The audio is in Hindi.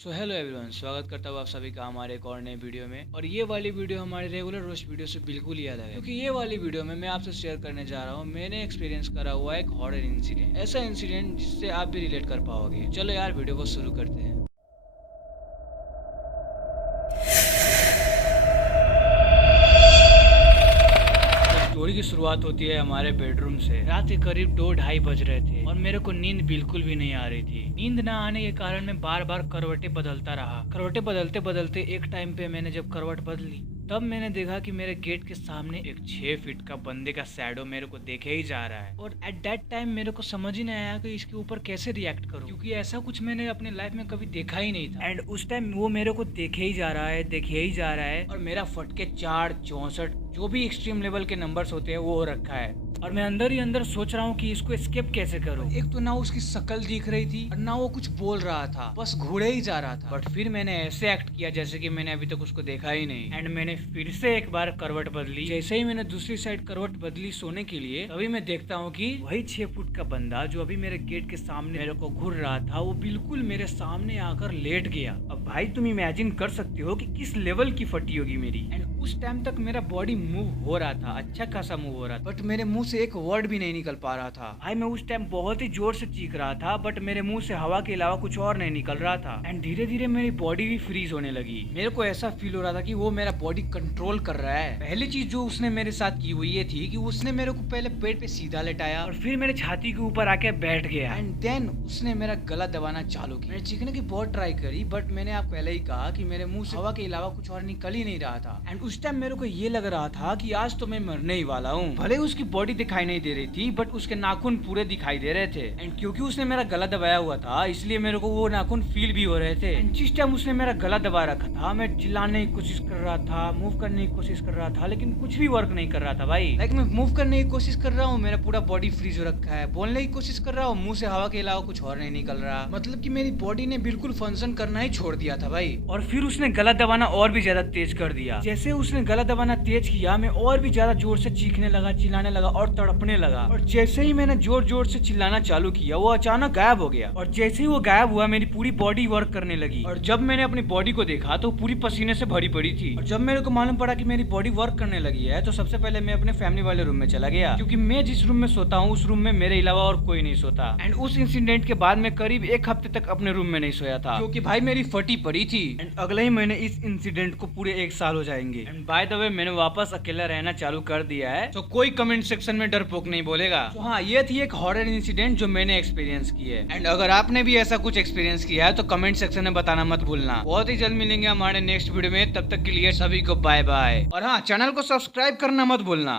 सो हेलो एवरीवन, स्वागत करता हूँ आप सभी का हमारे एक और नए वीडियो में। और ये वाली वीडियो हमारे रेगुलर रोस्ट वीडियो से बिल्कुल ही अलग है, क्योंकि ये वाली वीडियो में मैं आपसे शेयर करने जा रहा हूँ मैंने एक्सपीरियंस करा हुआ एक हॉरर इंसिडेंट, ऐसा इंसिडेंट जिससे आप भी रिलेट कर पाओगे। चलो यार वीडियो को शुरू करते हैं। स्टोरी की शुरुआत होती है हमारे बेडरूम से। रात के करीब 2-2:30 बज रहे थे और मेरे को नींद बिल्कुल भी नहीं आ रही थी। नींद ना आने के कारण मैं बार बार करवटें बदलता रहा। करवटें बदलते बदलते एक टाइम पे मैंने जब करवट बदली तब मैंने देखा कि मेरे गेट के सामने एक 6 फीट का बंदे का शैडो मेरे को देखे ही जा रहा है। और एट दैट टाइम मेरे को समझ ही नहीं आया कि इसके ऊपर कैसे रिएक्ट करूं, क्योंकि ऐसा कुछ मैंने अपने लाइफ में कभी देखा ही नहीं था। एंड उस टाइम वो मेरे को देखे ही जा रहा है, देखे ही जा रहा है। और मेरा फटके 4, 64 जो भी एक्सट्रीम लेवल के नंबर्स होते हैं वो हो रखा है। और मैं अंदर ही अंदर सोच रहा हूँ कि इसको एस्केप कैसे करूँ। एक तो ना उसकी शक्ल दिख रही थी और ना वो कुछ बोल रहा था, बस घूरे ही जा रहा था। बट फिर मैंने ऐसे एक्ट किया जैसे कि मैंने अभी तक उसको देखा ही नहीं। एंड मैंने फिर से एक बार करवट बदली। जैसे ही मैंने दूसरी साइड करवट बदली सोने के लिए, तभी मैं देखता हूँ कि वही 6 फुट का बंदा जो अभी मेरे गेट के सामने मेरे को घूर रहा था, वो बिल्कुल मेरे सामने आकर लेट गया। अब भाई तुम इमेजिन कर सकते हो कि किस लेवल की फटी होगी मेरी। एंड उस टाइम तक मेरा बॉडी मूव हो रहा था, अच्छा खासा मूव हो रहा था, बट मेरे मुंह से एक वर्ड भी नहीं निकल पा रहा था। भाई मैं उस टाइम बहुत ही जोर से चीख रहा था, बट मेरे मुंह से हवा के अलावा कुछ और नहीं निकल रहा था। एंड धीरे धीरे मेरी बॉडी भी फ्रीज होने लगी। मेरे को ऐसा फील हो रहा था कि वो मेरा बॉडी कंट्रोल कर रहा है। पहली चीज जो उसने मेरे साथ की वो ये थी कि उसने मेरे को पहले बेड पे सीधा लेटाया और फिर मेरे छाती के ऊपर आके बैठ गया। एंड देन उसने मेरा गला दबाना चालू किया। मैंने चीखने की बहुत ट्राई करी, बट मैंने आप पहले ही कहा कि मेरे मुंह से हवा के अलावा कुछ और निकल ही नहीं रहा था। एंड उस टाइम मेरे को ये लग रहा था कि आज तो मैं मरने ही वाला हूँ। भले उसकी बॉडी दिखाई नहीं दे रही थी, बट उसके नाखून पूरे दिखाई दे रहे थे। एंड क्योंकि उसने मेरा गला दबाया हुआ था, इसलिए मेरे को वो नाखून फील भी हो रहे थे। एंड जिस टाइम उसने मेरा गला दबा रखा था, मैं चिल्लाने की कोशिश कर रहा था, मूव करने की कोशिश कर रहा था, लेकिन कुछ भी वर्क नहीं कर रहा था भाई। लाइक मैं मूव करने की कोशिश कर रहा हूँ, मेरा पूरा बॉडी फ्रीज हो रखा है। बोलने की कोशिश कर रहा हूँ, मुंह से हवा के अलावा कुछ और नहीं निकल रहा। मतलब कि मेरी बॉडी ने बिल्कुल फंक्शन करना ही छोड़ दिया था भाई। और फिर उसने गला दबाना और भी ज्यादा तेज कर दिया। जैसे उसने गला दबाना तेज किया, मैं और भी ज्यादा जोर से चीखने लगा, चिल्लाने लगा और तड़पने लगा। और जैसे ही मैंने जोर जोर से चिल्लाना चालू किया, वो अचानक गायब हो गया। और जैसे ही वो गायब हुआ, मेरी पूरी बॉडी वर्क करने लगी। और जब मैंने अपनी बॉडी को देखा तो पूरी पसीने से भरी पड़ी थी। और जब मेरे को मालूम पड़ा कि मेरी बॉडी वर्क करने लगी है, तो सबसे पहले मैं अपने फैमिली वाले रूम में चला गया, क्योंकि मैं जिस रूम में सोता हूँ उस रूम में मेरे अलावा और कोई नहीं सोता। एंड उस इंसिडेंट के बाद मैं करीब 1 हफ्ते तक अपने रूम में नहीं सोया था, क्योंकि भाई मेरी फटी पड़ी थी। एंड अगले ही महीने इस इंसिडेंट को पूरे 1 साल हो जाएंगे। एंड बाय द वे मैंने वापस अकेला रहना चालू कर दिया है, तो कोई कमेंट सेक्शन में डरपोक नहीं बोलेगा। तो हाँ, ये थी एक हॉरर इंसिडेंट जो मैंने एक्सपीरियंस की है। एंड अगर आपने भी ऐसा कुछ एक्सपीरियंस किया है तो कमेंट सेक्शन में बताना मत भूलना। बहुत ही जल्द मिलेंगे हमारे नेक्स्ट वीडियो में, तब तक के लिए सभी को बाय बाय। और हाँ, चैनल को सब्सक्राइब करना मत भूलना।